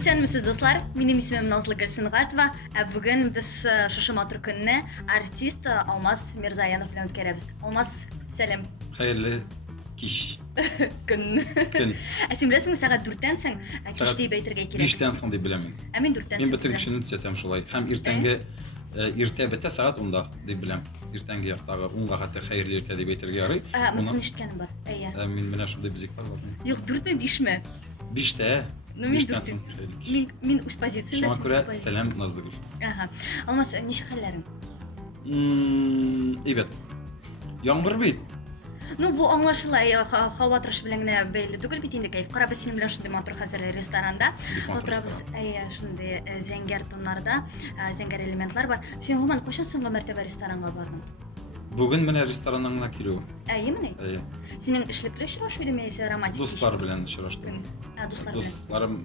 Исәнмесез достар, минем исемем Назлы Гөлсингатова. Бүген без шушы матур көнне артист Алмаз Мирзаянов белән үткәрәбез. Алмаз, сәлам. Хәерле кич. Көн. Көн. Син беләсеңме, сәгать 4-тән кич дип әйтергә кирәк. 5-тән соң дип беләм мин. Мин 4-тән. Мин бөтен кешене төзәтәм шулай. Һәм иртәнге иртә бетә сәгать 10-да дип беләм. Иртәнге яктагы 10-га хәтта хәерле иртә дип әйтергә ярый. Моны ишеткәнем бар. Әйе. Мин менә шундый бизекләр бар. Юк, 4-ме, 5-ме? 5-тә. Мин үз позициямда. Шуңа күрә сәлам Назлы Гөл. Алмаз, ничек хәлләрең? Әйбәт. Яңгыр бит. Бу аңлашыла, һава торышы белән генә бәйле түгел бит инде. Кайф карабыз синең белән шундый матур хәзер ресторанда. Отырабыз, шундый зәңгәр тоннарда, зәңгәр элементлар бар. Син гомумән кайчан соңгы мәртәбә ресторанга бардың? Бүген менә рестораныңа килү. Әйеме? Синең эшлекле очрашу идеме, яисә романтик? Дуслар белән очраштым. Дуслар белән. Дусларым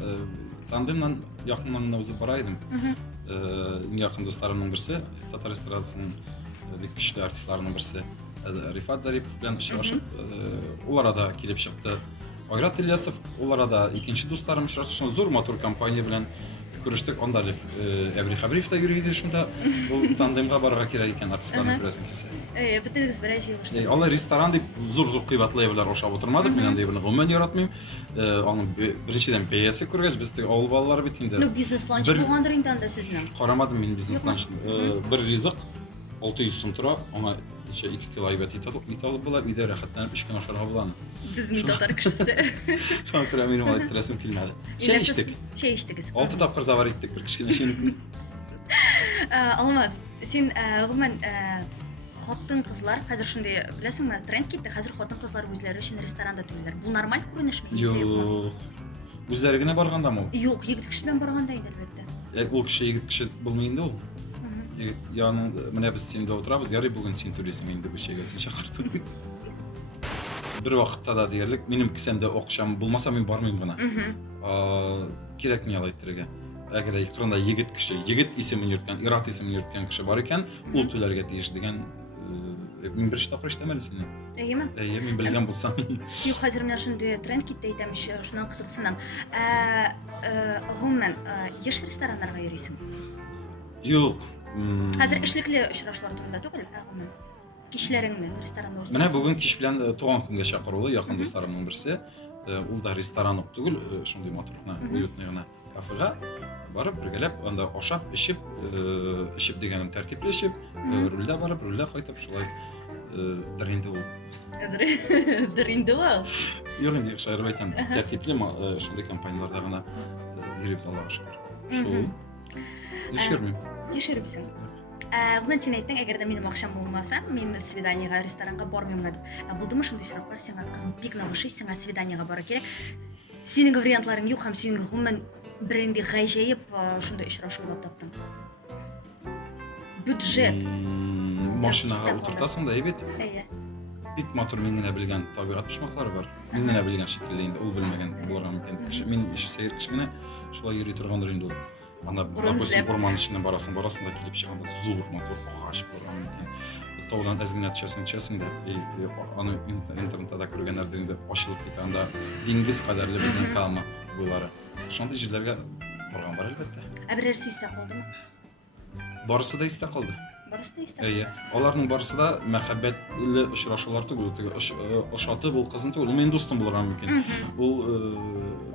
тандемнан якыннан узып бара идем. Иң якын дусларымның берсе, татар эстрадасының бик көчле артистларының берсе, Рифат Зарипов белән очрашып, ул арада килеп чыкты. Айрат Ильясов, ул арада икенче дусларым очрашты, зур матур компания белән күрештек. Анда Әбри Хабриев та йөри иде шунда. Ул тандемга барырга кирәк икән артистларны күрәсең килсә. Бөтенегез бер җыелыштык. Алар ресторан дип зур кыйбатлы әйберләр ашап утырмадык. Мин анда әйберне гомумән яратмыйм. Аның беренчедән бәясе күргәч, без авыл балалары бит инде. Бизнес ланч булгандыр инде анда сезнең. Карамадым мин бизнес ланч. Бер ризык 600 сум тора, аңа 2 кило әйбәт ит алып була, өйдә рәхәтләнеп 3 көн ашарга була. Безнең татар кешесе. Шуңа күрә минем алай теләсем килмәде. Чәй эчтегез. 6 тапкыр завар иттек, бер кичкенә чәйнекне. Алмаз, син гомумән хатын-кызлар хәзер шундый, беләсеңме, тренд китте. Хәзер хатын-кызлар үзләре өчен ресторанда түләр. Бу нормаль күренешме? Юк. Үзләре генә баргандамы? Юк, егет кеше белән барганда инде әлбәттә. Ул кеше егет кеше булмый инде ул. Яның менә без синдә утырабыз, ярый бүген син түлисең инде бу чәйгә син чакырдың. Бер вакытта да диярлек, минем кесәмдә акчам булмаса мин бармыйм гына. Кирәкми алай итәргә. Әгәр экранда егет кеше, егет исемен йөрткән, Ират исемен йөрткән кеше бар икән, ул түләргә тиеш дигән мин бер тапкыр ишетәм сине. Әйеме? Әйе, мин белгән булсам. Юк, хәзер менә шундый тренд китте әйтәм, шуннан кызыксынам. Гомумән, яшь рестораннарга йөрисең? Юк. Хәзер эшлекле очрашлар турында түгел, гомумән. Кичләреңне ресторанда. Менә бүген кич белән туган көнгә чакырулы якын дусларымның берсе, ул да ресторан ук түгел, шундый матур гына, уютный гына кафега барып бергәләп, анда ашап, эчеп дигәнем тәртипле эчеп, рульдә барып, рульдә кайтып шулай дөринде ул. Дөринде ул. Юк инде, шаярып әйтәм, тәртипле шундый компанияларда гына йөрибез, Аллага шөкер. Шул. Ишермим. Ишербисең. Гомумән син әйттең, әгәр дә минем акчам булмаса, мин свиданиягә, ресторанга бармыйм дип. Булдымы шундый очраклар, сиңа кызым бик ныгышый, сиңа свиданиягә бара кирәк. Синең вариантларың юк һәм син гомумән бренди гаҗәеп шундый очрашу таптың. Бюджет. Машинага утыртасың да әйбәт. Әйе. Бик матур мин генә белгән табигать почмаклары бар. Мин генә белгән шикелле инде, ул белмәгән булырга мөмкин. Мин сәер кеше генә шулай йөри торгандыр инде ул. Ана допустим орман эченә барасың да килеп чыганда зур матур агач булырга мөмкин. Таудан әзгенә төшәсең дә, аны интернетта да күргәннәрдер инде, ачылып китә анда диңгез кадәрле безнең Кама буйлары. Шундый җирләргә барган бар әлбәттә. Берәрсе истә калдымы? Барысы да истә калды. Барысы да истә. Әйе. Аларның барысы да мәхәббәтле очрашулар түгел, ошатып ул кызын түгел, минем дустым булырга мөмкин. Ул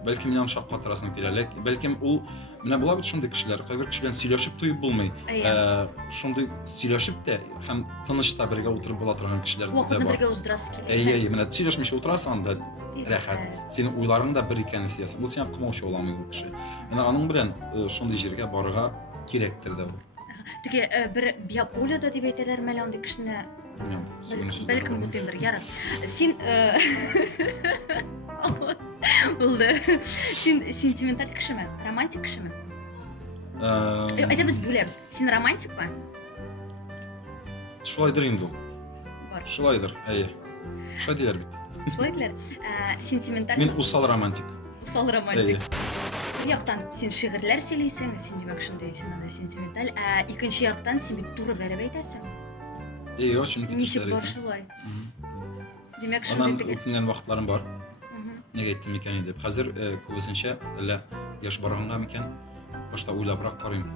бәлки миннән шакка торасым килә, бәлки ул менә була бит шундый кешеләр, кайбер кеше белән сөйләшеп туеп булмый. Шундый сөйләшеп тә һәм тыныч та бергә утырып була торган кешеләр дә бар. Вакытны бергә уздырасы килә. Әйе, менә сөйләшмичә утырасың анда рәхәт. Синең уйларың да бер икәнен сизәсең. Ул сиңа кымаучы буламый ул кеше. Менә аның белән шундый җиргә барырга кирәктер дә ул. Теге бер биополиода дип әйтәләр мәле андый кешене. Бәлкем бүтәндер, ярар. Син булды. Син сентименталь кешеме? Романтик кешеме? Әйдәбез бүләбез. Син романтикмы? Шулайдыр инде ул. Бар. Шулайдыр, әйе. Шулай диләр бит. Шулай диләр. Сентименталь. Мин усал романтик. Усал романтик. Bir яктан син шигырьләр сөйлисең, син димәк шундый сентименталь. Икенче яктан син бит туры бәреп әйтәсең. Очень Ничек бар шулай? Димәк шундый теге. Үткән вакытларым бар. Нигә әйттем икән дип. Хәзер күбесенчә әллә яш барганга микән башта уйлабрак карыйм.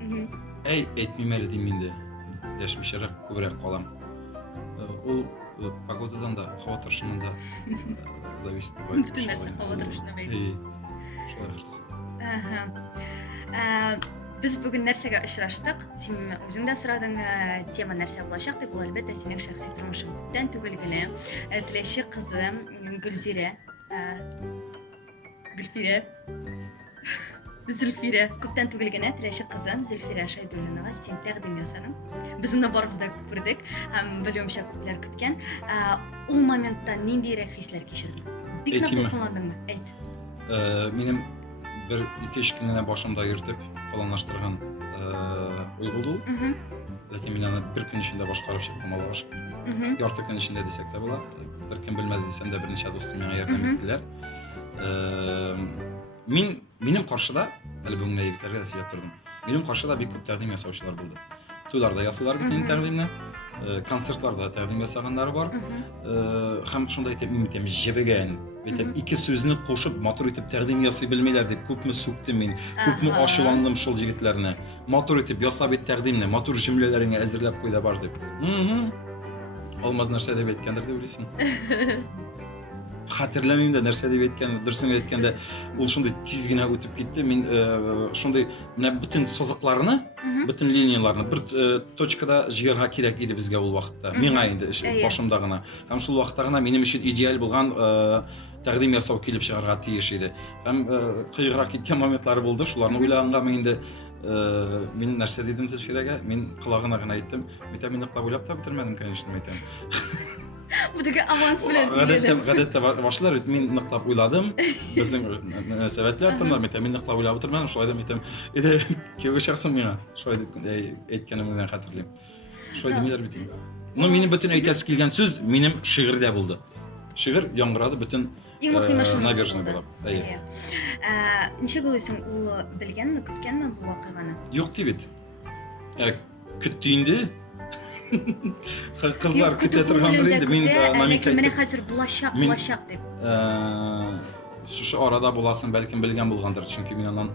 Мгм. Әйтмим әле дим инде. Дәшмичәрәк күбрәк калам. Ул погодадан да, һава торышыннан да зависит. Bütün нәрсә һава торышына бәйле. Шулай хәс. Без бүген нәрсәгә очраштык? Син үзең дә сорадың, тема нәрсә булачак дип, ул әлбәттә синең шәхси тормышың. Күптән түгел генә Теләче кызы Гөлзирә, Зөлфирә, күптән түгел генә Теләче кызы Зөлфирә Шәйдуллинага син тәкъдим ясадың. Без моны барыбыз да күрдек һәм белүемчә күпләр көткән. Ул моментта ниндирәк хисләр кичердең? Бик нык дулкынландыңмы? Әйт. Минем bir iki iş gününe başımda yürütüp planlaştırgan uy buldu. Lakin ben yani bir gün içinde başkarıp çıktım Allah'a şükür. Yartı gün içinde desek de bula. Bir kim bilmedi desem de bir neçe dostum bana yardım ettiler. Benim karşıda, tabi bugün yigitlerge de söyleyip benim karşıda bir köp təqdim yasavçılar buldu. Toylarda yasılar biteyin təqdimle, konsertlarda təqdim yasaganlar var. Hem şunda etip jebegen, iki sözünü koşup motor etip təqdim yasay bilmeyler deyip köpmü söktüm men, köpmü aşılandım şol jigitlerine. Motor etip yasab et təqdimle, motor cümlelerini əzirləb koyda bar deyip. Olmaz нәрсе деп әйткәндер дип уйлыйсың. Хәтерләмим дә нәрсә дип әйткәндә, дөресен әйткәндә ул шундый тиз генә үтеп китте. Мин шундый менә bütün сызыкларны, bütün линияларны бер точкада җыярга кирәк иде безгә ул вакытта. Миңа инде башымда гына. Һәм шул вакытта гына минем өчен идеаль булган тәкъдим ясау килеп чыгарга тиеш иде. Һәм кыйгырак киткән моментлары булды. Шуларны уйлаганга мен инде мин нәрсә дидем Зөлфирәгә, мин колагына гына әйттем. Мин ныклап уйлап та бетермәдем, конечно, әйтәм. Bu da avans белән. Гадәттә башлар мин ныклап уйладым. Безнең мөнәсәбәтләр тормар, мин ныклап уйлап бетермәдем. Шулай да әйтәм. Иде кияүгә чыксам миңа. Шулай дип әйткәнемне хәтерлим. Шулай димиләр бит инде. Ну минем бүтән әйтәсе килгән сүз минем шигырьдә булды. Шигырь яңгырады бүтән набережный булып. Ничек уйлыйсың, ул белгәнме, көткәнме бу вакыйганы? Юк ди бит. Көтте инде. Кызлар көтә торгандыр инде. Мин намек әйттем. Менә хәзер булачак дип. Шушы арада буласын бәлкем белгән булгандыр, чөнки мин аннан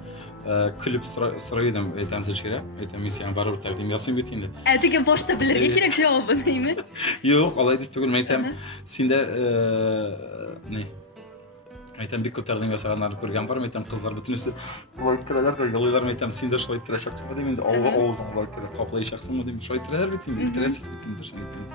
күлеп сорыйдым, әйтәм Зөлфирә, әйтәм мин сиңа барыбер тәкъдим ясыйм бит инде. Теге башта белергә кирәк җавабын, әйме? Юк, алай дип түгел, әйтәм. Синдә әйтәм бик күп тәкъдим ясаганнарны күргән бармы, әйтәм кызлар бөтенесе улай иткәләр дә ялыйлармы, әйтәм син дә шулай иткәләшәксеңме дим инде, авызың улай иткәләп каплаячаксыңмы дим, шулай иткәләр бит инде, иткәләсез бит инде дөресен әйткәндә.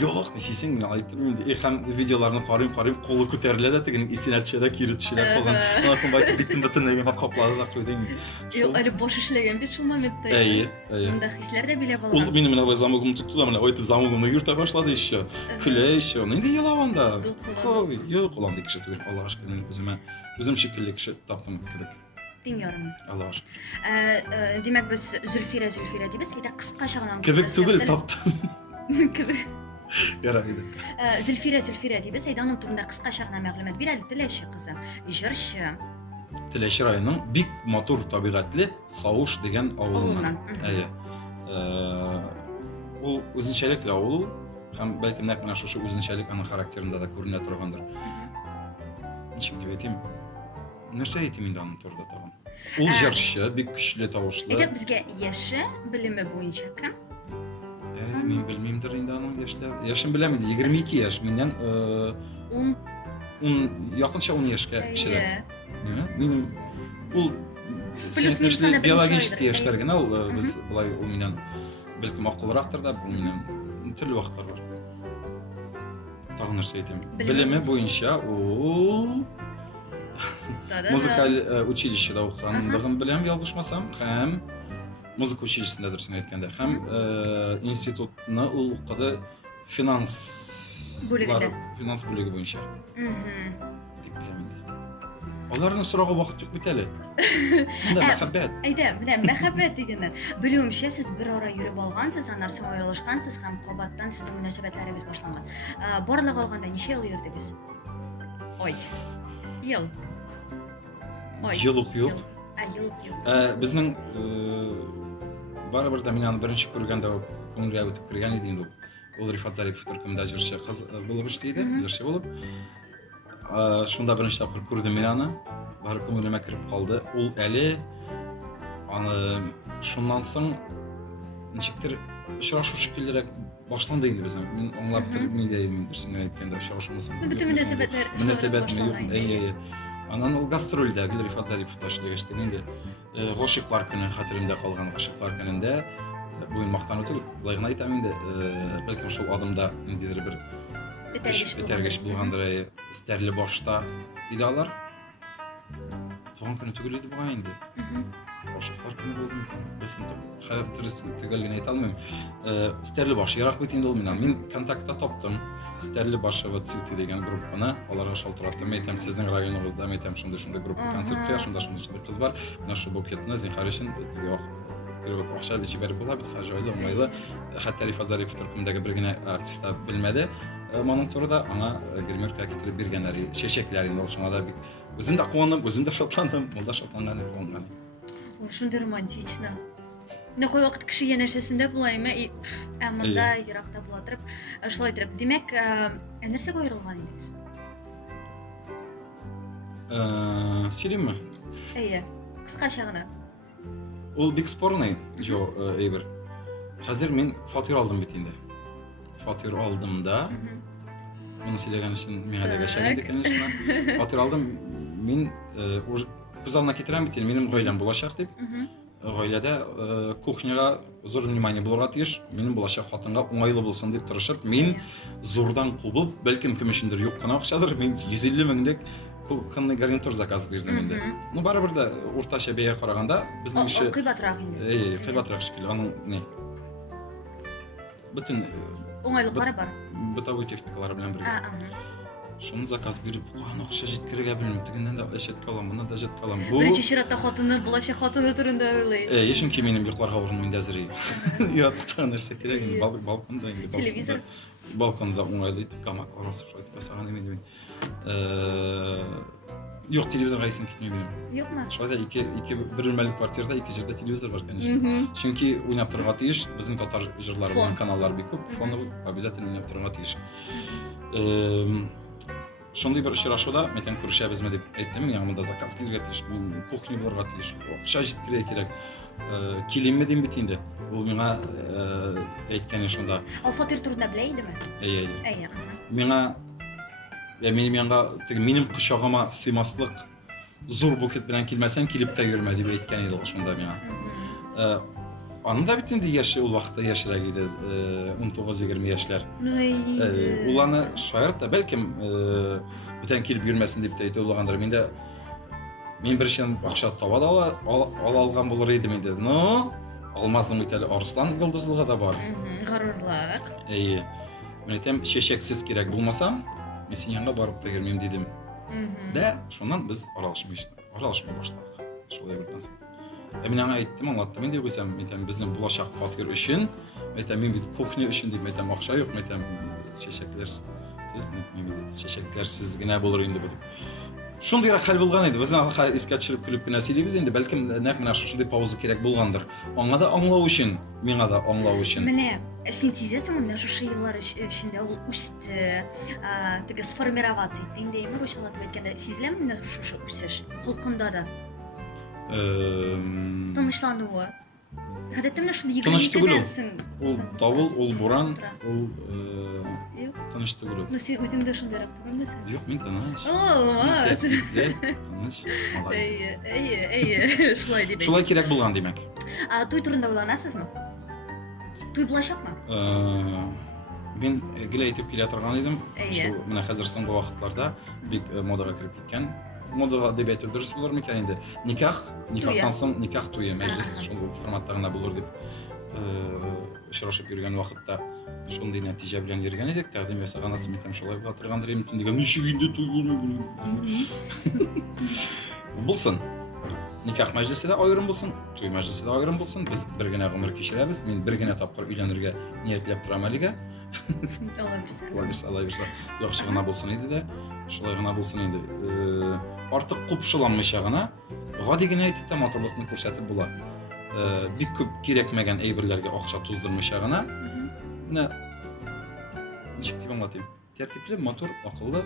Юк, нисисең, мен әйттем инде, һәм видеоларны карыйм, кулы күтәрелә дә тегенең исенә төшә дә кире төшә калган. Аннан соң байтып биттем бөтенләйгә каплады да куйды инде. Юк, әле бош эшләгән бит шул моментта. Әйе. Монда хисләр дә билеп алган. Ул минем менә замогымны тотты да, менә әйтеп замогымны йөртә башлады еще. Көлә еще. Нинди елаганда? Юк, ул андый кеше түгел. Аллаһка шөкер, үзем шикелле кеше таптым кебек. Тең ярым. Аллаһка шөкер. Димәк без Зөлфирә дибез, әйдә кыскача гына кебек түгел таптым. Кебек. Ярар иде. Зөлфирә дибез, әйдә аның турында кыскача гына мәгълүмат бир әле. Теләче кызы, җырчы. Теләче районының бик матур табигатьле Сауыш дигән авылыннан. Әйе. Ул үзенчәлекле авыл һәм бәлкем нәкъ менә шушы үзенчәлек аның характерында да күренә торгандыр. Ничек дип әйтим? Нәрсә әйтим инде аның турында тагын? Ул җырчы, бик көчле тавышлы. Әйдә безгә яше, белеме буенча кем? Мин белмимдер инде аның яшьләр. Яшен беләм инде, 22 яшь. Миннән 10 якынча 10 яшькә кечерәк. Минем ул плюс-минус биологический яшьләр генә ул без булай ул миннән бәлкем акыллырактыр да, бу миннән төрле вакытлар бар. Тагын нәрсә әйтим. Белеме буенча ул музыкаль училищеда укыгандыгын беләм, ялгышмасам, һәм музыка училищесында дөресен әйткәндә, һәм институтны ул укыды финанс бүлеге буенча. Дип беләм инде. Аларны сорауга вакыт юк бит әле. Монда мәхәббәт. Әйдә, менә мәхәббәт дигәннән. Белүемчә, сез бер ара йөреп алгансыз, аннан соң аерылышкансыз һәм кабаттан сезнең мөнәсәбәтләрегез башланган. Барлык алганда ничә ел йөрдегез? Ел. Ел юк. Ел юк. Безнең барыбер да мин аны беренче күргәндә күңелгә үтеп кергән иде инде. Ул Рифат Зарипов төркемендә җырчы кыз булып эшли иде, җырчы булып. Шунда беренче тапкыр күрдем мин аны. Бары күңелемә кирип калды. Ул әле аны шуннан соң ничектер очрашу шикеллерәк башланды инде безнең. Мин аңлап бетермим дә идем дөресен әйткәндә очрашуымыз. Бөтен мөнәсәбәтләр Мөнәсәбәт әйе. Анан ул гастрольдә Рифат Зариповта эшләгәч инде. Гашыклар көне хәтеремдә калган гашыклар көнендә бу мактану түгел. Булай гына әйтәм инде. Бәлкем шул адымда ниндидер бер этәргеч булгандыр. Стәрле башта иде алар. Туган көне түгел иде бугай инде. Гашыклар көне булды микән? Бәлкем хәзер дөрес төгәлген әйтә алмыйм. Стәрле баш ярак бит инде ул миннән. Мин контактта таптым. Стәрле башы ва цветы дигән группаны, аларга шалтыраттым. Әйтәм, сезнең районыгызда әйтәм, шундый группа концерт куя, шунда кыз бар. Менә шу букетны зинһар өчен теге акча җибәреп була бит, җайлы, уңайлы. Хәтта Рифат Зарипов төркемдәге бер генә артистта белмәде. Моның турында аңа гримерка китереп биргәннәр, чәчәкләр инде ул шуңа да бик. Үзем дә куандым, үзем дә шатландым. Ул да шатланган, куанган. Шундый романтично. Менә кай вакыт кеше янәшәсендә булаймы, монда еракта була торып, шулай итеп. Димәк, нәрсәгә аерылган идегез? Сөйлимме? Әйе, кыскача гына. Ул бик спорный, Джо Эйбер. Хәзер мин фатир алдым бит инде. Фатир алдым да. Моны сөйләгән өчен миңа да гашак иде, конечно. Фатир алдым. Мин күз алдына китерәм бит, минем гаиләм булачак дип. Гаиләдә кухняга зур внимание булырга тиеш. Минем булачак хатынга уңайлы булсын дип тырышып, мин зурдан кубып, бәлкем кем өчендер юк кына акчадыр, мин 150 меңлек көнне гарнитур заказ бирдем инде. Ну барыбер дә уртача бәя караганда безнең ише кыйбатрак инде. Кыйбатрак шикелле. Аның не? Бөтен Уңайлыклары бар. Бытовой техникалары белән бергә. Шуны заказ биреп, куан акча җиткерергә белмим. Тегеннән дә әшәт калам, монда да җет калам. Бу Беренче чиратта хатыны, булачак хатыны турында уйлый. Чөнки минем йокларга урын миндә зри. Яратып нәрсә кирәк инде, балконда инде. Телевизор. Балконда уңайлы итеп камаклар асып шулай итеп ясаган идем. Юк, телевизорга исем китми минем. Юкмы? Шулай да ике бер бүлмәле квартирада ике җирдә телевизор бар, конечно. Чөнки уйнап торырга тиеш, безнең татар җырлары булган каналлар бик күп, фоны обязательно уйнап торырга тиеш. Шундый бер очрашуда мәйтәм күрешәбезме дип әйттем, миңа монда заказ килергә тиеш, мин кухня булырга тиеш, акча җиткерергә кирәк. Килимме дим бит инде. Ул миңа әйткәне шунда. Ал фатир турында белә идеме? Әйе. Миңа минем янга минем кочагыма сыймаслык зур букет белән килмәсәң, килеп тә йөрмә дип әйткән иде ул шунда миңа. Аның да бит инде яше, ул вакытта яшьрәк иде, 19-20 яшьләр. Ул аны шаярт та бәлкем бүтән килеп йөрмәсен дип әйтә улагандыр. Мин берчән акча таба да алган булыр идем инде. Но алмазның бит әле Арслан йолдызлыгы да бар. Горурлык. Әйе. Мен әйтәм, чәчәксез кирәк булмасам, мин син янга барып та йөрмим дидем. Дә шуннан без аралашмый башладык. Шулай булган. Мин аңа әйттем, аңлаттым инде бүсәм, әйтәм, безнең булачак фатир өчен, әйтәм, мин бит кухня өчен дип әйтәм, акча юк, әйтәм, чәчәкләрсез генә булыр инде бу. Шундыйрак хәл булган иде. Без аңа искә төшереп көлеп кенә сөйлибез инде, бәлкем нәкъ менә шундый пауза кирәк булгандыр. Аңа да аңлау өчен, миңа да аңлау өчен. Менә син сизәсеңме, менә шушы еллар эчендә ул үсте, теге сформироваться итте инде, русчалап әйткәндә, сизеләме менә шушы үсеш холкында да? Тынычлануы. Гадәттә менә шул 22-дән соң. Ул давыл, ул буран, ул тыныч түгел. Ну син үзең дә шундыйрак түгелме? Юк, мин тыныч. Тыныч. Әйе, шулай дип. Шулай кирәк булган димәк. Туй турында уйланасызмы? Туй булачакмы? Мин гелә әйтеп килә торган идем. Шул менә хәзер соңгы вакытларда бик модага кирип киткән. Модага дип әйтү дөрес булыр микән инде? Никахтан соң никах туе, мәҗлес шул форматта гына булыр дип очрашып йөргән вакытта шундый нәтиҗә белән йөргән идек. Тәкъдим ясаган асым итәм, шулай була торгандыр мөмкин дигән. Ничек инде туй булмый. Булсын. Никах мәҗлесе дә аерым булсын, туй мәҗлесе дә аерым булсын. Без бер генә гомер кичерәбез. Мин бер генә тапкыр өйләнергә ниятләп торам әлегә. Алла бирсә. Яхшы гына булсын иде дә, шулай гына булсын инде. Артык купшыланмыйча гына, гади генә әйтеп тә матурлыкны күрсәтеп була. Бик күп кирәкмәгән әйберләргә акча туздырмыйча гына. Менә ничек дип аңлатыйм? Тәртипле, матур, акыллы,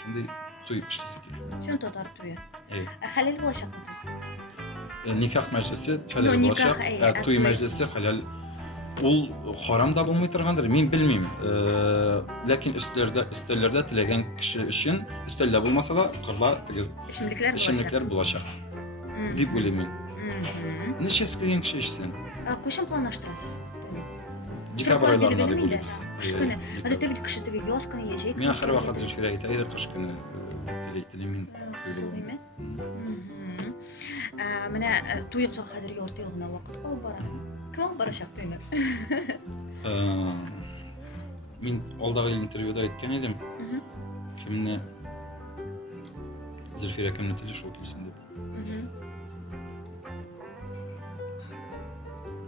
шундый той işlese kile. Сен тотар туйы. Evet. Халал булачак мы? Nikah meclisi halal No, nikah, olacak. evet, Toy toy. meclisi halal. Ул харам да булмый торгандыр, мин белмим. Ләкин өстәлләрдә теләгән кеше өчен өстәлдә булмаса да кырла Ишемлекләр булачак. эчемлекләр булачак дип уйлыйм мин. Ничәсе килгән кеше өчен? Кайчан планлаштырасыз? Декабрь айларында дип уйлыйм. Кыш көне. Гадәттә бит кеше теге яз көне яҗәй. Мен һәрвакыт Зөлфирә әйтә иде, кыш көне теләйтелем мин. Кызылмы? Менә туйга хәзер ярты ел гына вакыт калып бара. Кем барачак туйны? Мин алдагы интервьюда әйткән идем. Кимне Зөлфирә кемне теле шул килсен дип.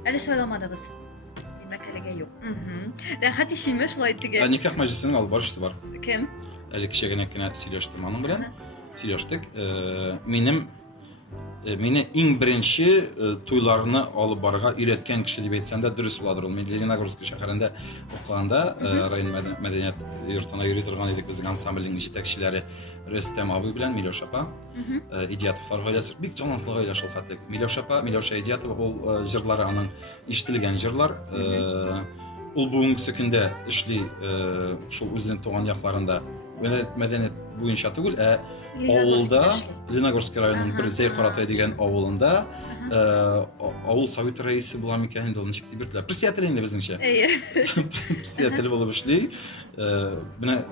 Әле сайламадыгыз. Димәк әлегә юк. Рәхәт ишеме шулай иттегез? Никах мәҗлесенең алып барышысы бар. Кем? Әле кичә генә сөйләштем аның белән. Сөйләштек. Мине иң беренче туйларны алып барырга өйрәткән кеше дип әйтсәм дә дөрес буладыр ул. Мин Лениногорск шәһәрендә укыганда район мәдәният йортына йөри торган идек безнең ансамбльнең җитәкчеләре Рөстәм абый белән Миләүшә апа. Идиятовлар гаиләсе бик талантлы гаилә шул хәтле. Миләүшә апа, Миләүшә Идиятова ул җырлары аның ишетелгән җырлар. Ул бүгенге көндә эшли шул үзенең туган якларында. Мәдәният буенча түгел, авылда Лениногорск районының бер Зәйкаратай дигән авылында авыл совет рәисе була микән инде ул ничек дип бирделәр. Председатель инде безнеңчә. Председатель булып эшли. Менә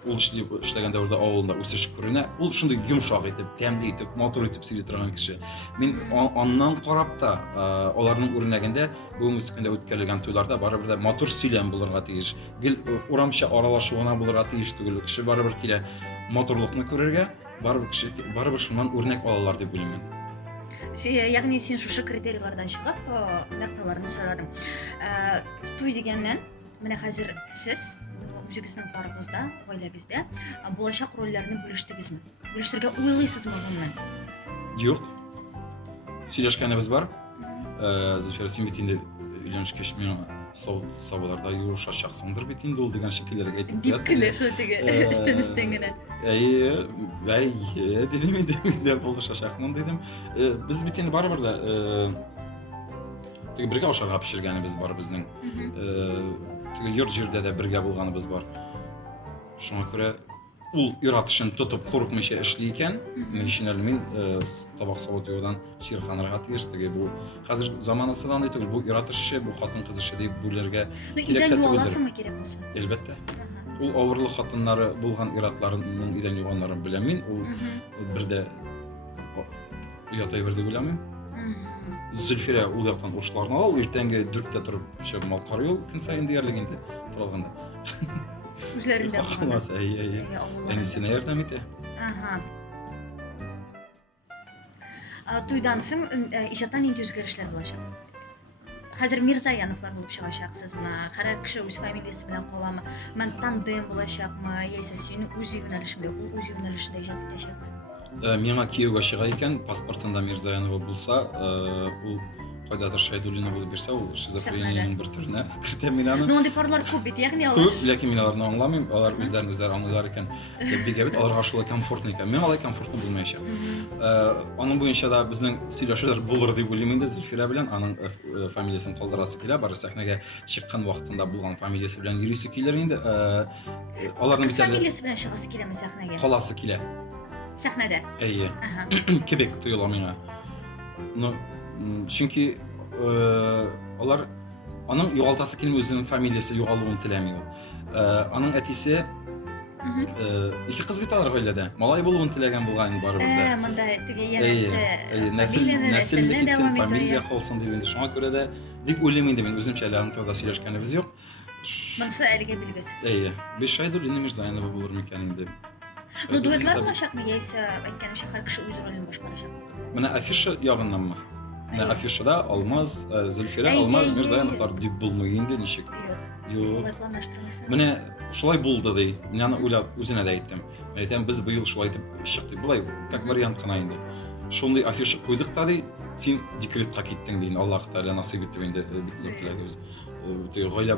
ул эшләгән дәврдә авылында үсеш күренә. Ул шундый йомшак итеп, тәмле итеп, матур итеп сөйли торган кеше. Мин аннан карап та аларның үрнәгендә бүгенге көндә үткәрелгән туйларда барыбер дә матур сөйләм булырга тиеш. Гел урамча аралашуына булырга тиеш түгел. Кеше барыбер килә матурлыкны күрергә, барыбер шуннан үрнәк алалар дип уйлыйм мин. Ягъни син шушы критерийлардан чыгып, мәкаләләрне сайладың. Туй дигәннән, менә хәзер сез үзегезнең парыгызда, гаиләгездә булачак рольләрне бүлештегезме? Бүлештергә уйлыйсызмы гомумән? Юк. Сөйләшкәнебез бар. Зөлфия, син бит инде өйләнешкәч миңа сабаларда юрышачаксыңдыр бит инде ул дигән шикелләргә әйтеп Дип килә шул теге өстен генә. Дидем инде булышачакмын дидем. Без бит инде барыбер да теге бергә ашарга пешергәнебез бар безнең. Теге йорт җирдә дә бергә булганыбыз бар. Шуңа күрә ул иратышын тотып курыкмыйча эшли икән. Мин табак савытудан ширханырга тиеш теге бу хәзер заманасыдан түгел бу иратышы, бу хатын кыз эше дип бүләргә кирәк юаласымы кирәк булса? Әлбәттә. Ул авырлы хатыннары булган иратларының идән юганнарын беләм мин. Ул бердә уятай бердә беләм. Зөлфирә ул яктан ушларны ала, иртәнге 4-тә торып чыгмал карый ул көн сайын диярлегендә торганда. Үзләрендә булган. Әнисенә ярдәм итә. Туйдан соң иҗаттан нинди үзгәрешләр булачак? Хәзер Мирзаяновлар булып чыгачаксызмы? Һәр кеше үз фамилиясе белән каламы? Мен тандем булачакмы? Яисә син үз юнәлешеңдә, ул үз юнәлешендә иҗат итәчәкме? Миңа кияүгә чыга икән, паспортында Мирзаянова булса, ул кайдадыр Шайдуллина булып бирсә, ул шизофрениянең бер түренә кертә мин аны. Ну, андый парлар күп бит, ягъни алар. Күп, ләкин мин аларны аңламыйм, алар үзләрен аңлыйлар икән. Бигә бит аларга шулай комфортный икән. Миңа алай комфортный булмаячак. Аның буенча да безнең сөйләшүләр булыр дип уйлыйм инде Зөлфирә белән, аның фамилиясын калдырасы килә, бары сәхнәгә чыккан вакытында булган фамилиясе белән йөрисе килер инде. Аларның фамилиясе белән чыгасы киләме сәхнәгә? Каласы килә. Сәхнәдә. Әйе. Кебек тоела миңа. Ну, чөнки алар аның югалтасы килми, үзенең фамилиясе югалуын теләми ул. Аның әтисе ике кыз бит алар гаиләдә. Малай булуын теләгән булган барыбер дә. Монда теге янәсе. Нәселле китсен, фамилия калсын дип инде. Шуңа күрә дә дип уйлыйм инде мин. Үземчә әле аны турыда сөйләшкәнебез юк. Монысы әлегә билгесез. Әйе. Шайдуллина Мирзаянова булыр микән инде. Ну, дуэтлар булачакмы, яисә әйткәнемчә һәр кеше үз ролен башкарачак? Менә афиша ягыннанмы? Менә афишада Алмаз, Зөлфирә, Алмаз Мирзаяновлар дип булмый инде ничек? Юк. Алар планлаштырмыйсыз. Менә шулай булды ди. Мин аны уйлап үзенә дә әйттем. Мен әйтәм, без быел шулай итеп чыктык. Булай, как вариант кына инде. Шундый афиша куйдык та ди, син декретка киттең ди. Аллаһ Тәгалә насыйп итте инде бик зур теләгебез. гаилә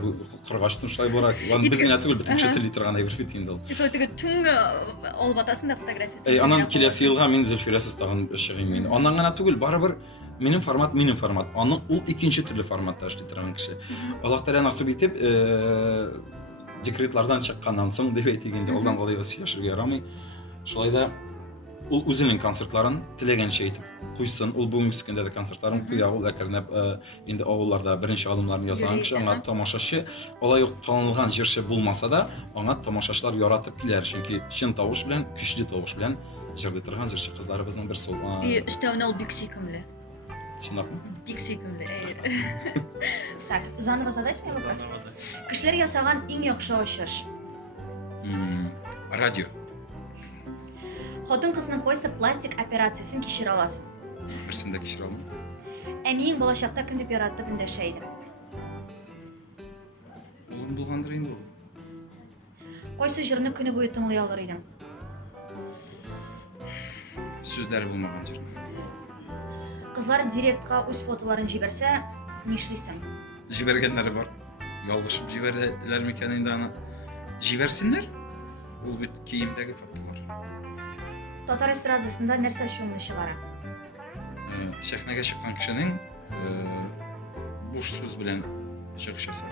кыргаштын шулай бара. Аны без генә түгел, бөтен кеше тели торган әйбер бит инде ул. Теге түң алып атасын да фотографиясы. Анан киләсе елга мин Зөлфирәсез тагын чыгыйм мин. Аннан гына түгел, барыбер минем формат. Аны ул икенче төрле форматта эшли торган кеше. Аллаһ Тәгалә насыйп итеп, декретлардан чыкканнан соң дип әйтик инде, алдан калай яшәргә ярамый. Шулай да ул үзенең концертларын теләгәнчә әйтеп куйсын. Ул бүгенге көндә дә концертларын куя, ул әкренләп инде авылларда беренче адымнарын ясаган кеше, аңа тамашачы, алай ук танылган җырчы булмаса да, аңа тамашачылар яратып киләр, чөнки чын тавыш белән, көчле тавыш белән җырлый торган җырчы кызларыбызның берсе ул. Өстәвенә ул бик сөйкемле. Чынлапмы? Бик сөйкемле. Так, заново задать мне вопрос. Кешеләр ясаган иң яхшы ачыш. Радио. Хатын кызның кайсы пластик операциясын кичерә аласың? Берсен дә кичерә алмыйм. Әниең балачакта кем дип яратты, эндәшә иде? Улым булгандыр инде ул. Кайсы җырны көне буе тыңлый алыр идең? Сүзләре булмаган җыр. Кызлар директка үз фотоларын җибәрсә, нишлисең? Җибәргәннәре бар. Ялгышып җибәрәләр микән инде аны? Җибәрсеннәр. Ул бит киемдәге фотолар. Татар эстрадасында нәрсә шуны чыгара? Сәхнәгә чыккан кешенең буш сүз белән чыгыш ясау.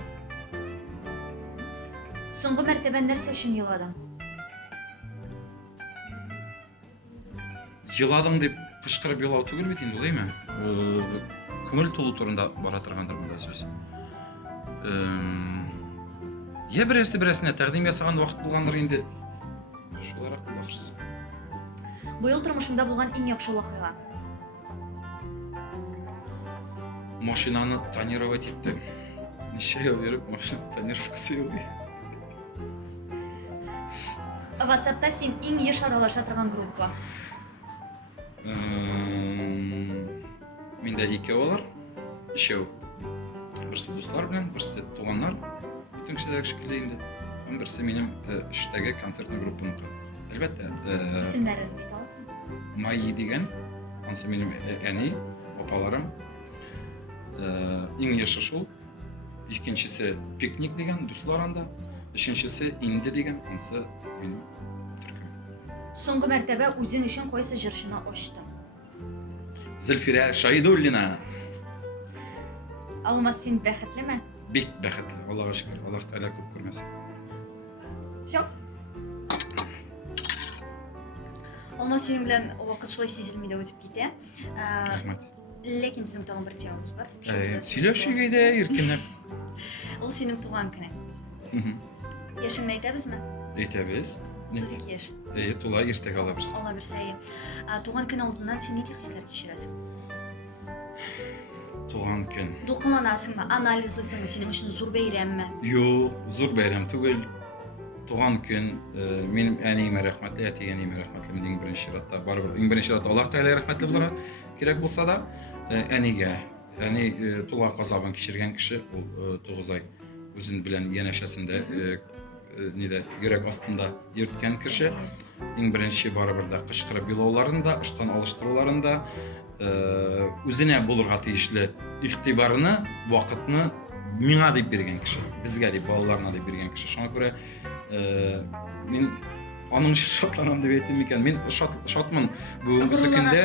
Соңгы мәртәбә нәрсә өчен еладың? Еладым дип кычкырып елау түгел бит инде, улаймы? Күңел тулу турында бара торгандыр монда сүз. Я берәрсенә тәкъдим ясаган вакыт булгандыр инде. Шуларак бахырсыз. Быел тормышында булган иң яхшы вакыйга. Машинаны тонировать иттем. Ничә ел йөреп машина тонировкасы юлый. WhatsApp'та син иң еш аралаша торган группа. Миндә ике алар, өчәү. Берсе дуслар белән, берсе туганнар. Бүтән кешеләр шикелле инде. Берсе минем эштәге концертный группаныкы. Әлбәттә, Исемнәрен әйтә аласың? Майи дигән, анысы минем әни, апаларым. Иң яхшы шул. Икенчесе Пикник дигән дуслар анда. Өченчесе Инде дигән, анысы минем төркем. Соңгы мәртәбә үзең өчен кайсы җырчыны ачтың? Зөлфирә Шаһидуллина. Алмаз, син бәхетлеме? Бик бәхетле, Аллаһка шөкер. Аллаһ Тәгалә күп күрмәсен. Всё. Алмаз, синең белән вакыт шулай сизелми дә үтеп китә. Рәхмәт. Ләкин безнең тагын бер темамыз бар. Сөйләшергә дә иркенләп. Ул синең туган көне. Яшеңне әйтәбезме? Әйтәбез. 32 яшь. Тула иртәгә алабыз. Алла берсәе. Туган көн алдыннан син нинди хисләр кичерәсең? Туган көн. Дулкынланасыңмы? Анализлысыңмы? Синең өчен зур бәйрәмме? Юк, зур бәйрәм түгел. Туган көн минем әниемә рәхмәтле, әтиемә рәхмәтле. Минем беренче чиратта барыбер. Иң беренче чиратта Аллаһ Тәгалә рәхмәтле булырга кирәк булса да, әнигә, әни тула казабын кичергән кеше, ул 9 ай үзен белән янәшәсендә нидә йөрәк астында йөрткән кеше. Иң беренче барыбер да кычкырып елауларында, ыштан алыштыруларында үзенә булырга тиешле игътибарны, вакытны миңа дип биргән кеше, безгә дип, балаларына дип биргән кеше. Шуңа күрә мин аның шатланам дип әйтим икән. Мин шатмын бүгенге көндә.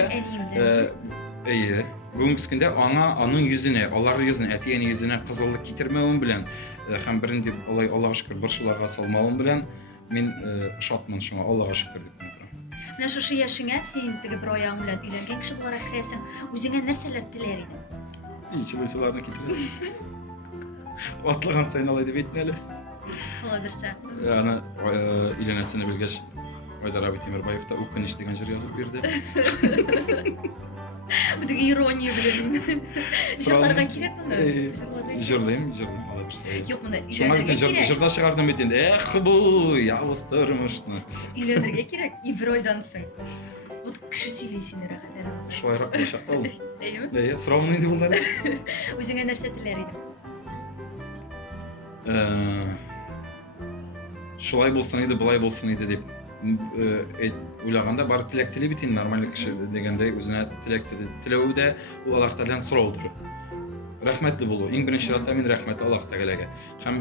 Бүгенге көндә аның йөзенә, алар йөзенә, әти-әни йөзенә кызыллык китермәвем белән һәм беренче алай Аллаһка шөкер борчуларга салмавым белән мин шатмын шуңа, Аллаһка шөкер дип торам. Менә шушы яшеңә син теге бер аягың белән өйләнгән кеше буларак керәсең. Үзеңә нәрсәләр теләр идең? Җылысыларны китерәсең. Атлаган сайын алай дип әйтмә әле. Алла берсә. Аны өйләнәсене белгәч, Айдар Аби Тимербаев та үкенеч дигән җыр язып бирде. Бу теге ирония белән. Җырларга кирәк моны. Җырлыйм, алай берсә. Юк, моны Шуңа өйләнергә кирәк. җырда чыгардым бит инде. Эх, бу явыз тормышны. Өйләнергә кирәк, бер айдан соң. Бу кеше сөйли сине рәхәтләнә. Шулайрак булачак та ул. Әйеме? Соравым нинди булды әле? Үзеңә нәрсә теләр идең? Шулай булсын иде, булай булсын иде дип уйлаганда бар теләк теле бит инде нормаль кеше дигәндәй үзенә теләк теләү дә ул Аллаһ Тәгаләдән сораудыр. рәхмәтле булу. Иң беренче чиратта мин рәхмәт Аллаһ Тәгаләгә. Һәм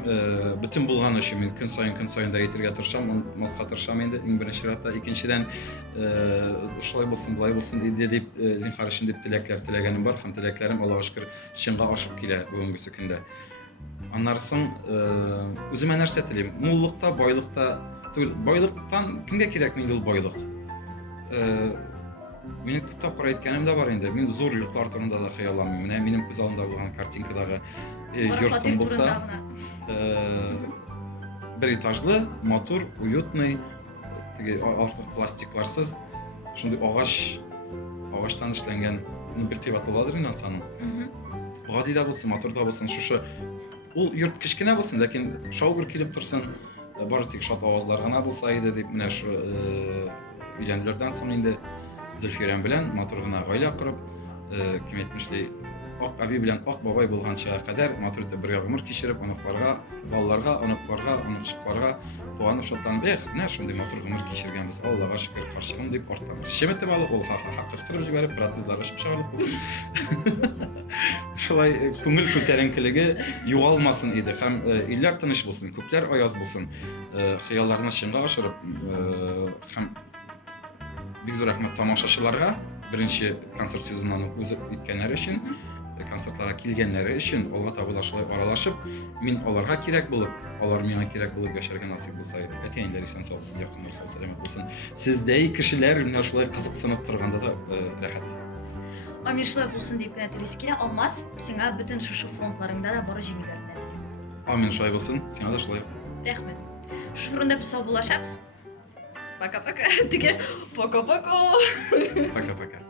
бөтен булган өчен мин көн саен да әйтергә тырышам, онытмаска тырышам инде. Иң беренче чиратта, икенчедән шулай булсын, булай булсын дип зинһар өчен дип теләкләр теләгәнем бар һәм теләкләрем Аллаһка шөкер чынга ашып килә бүгенге көндә. Аннан соң үземә нәрсә телим? Муллыкта, байлыкта түгел. Байлыктан кемгә кирәк инде ул байлык? Минем күп тапкыр әйткәнем дә бар инде. Мин зур йортлар турында да хыялланмыйм. Менә минем күз алдымда булган картинкадагы йортым булса, бер этажлы, матур, уютный, теге артык пластикларсыз, шундый агачтан эшләнгән бер кыйбатлы буладыр инде ансаның. Гади дә булсын, матур да булсын, шушы ул йорт кечкенә булсын, ләкин шау-гөр килеп торсын, бары тик шат авазлар гына булса иде дип менә шу өйләнүләрдән соң инде Зөлфирәм белән матур гына гаилә корып, кем әйтмешли, ак әби белән ак бабай булганча кадәр матур итеп бергә гомер кичереп, аныкларга, балаларга, аныкларга, анычыкларга куанып шатланып, менә шундый матур гомер кичергәнбез, Аллага шөкер, карчыгым дип арттан чеметеп алып, ул ха-ха кычкырып җибәреп, протезлар очып чыгарып булсын. Шулай күңел күтәренкелеге югалмасын иде һәм илләр тыныч булсын, күкләр аяз булсын, хыялларны чынга ашырып һәм бик зур рәхмәт тамашачыларга, беренче концерт сезонын үзеп иткәннәре өчен, концертларга килгәннәре өчен, Алла табыла шулай аралашып, мин аларга кирәк булып, алар миңа кирәк булып яшәргә насыйп булса иде. Әти-әниләр исән сау булсын, якыннар сау сәламәт булсын. Сездәй кешеләр менә шулай кызыксынып торганда да рәхәт. Амин шулай булсын дип кенә теләсе килә. Алмаз, сиңа бөтен шушы фронтларыңда да бары җиңүләр телим. Амин шулай булсын. Сиңа да шулай. Рәхмәт. Шу урында без сау булашабыз. Пока-пока. Пока-пока. Пока-пока.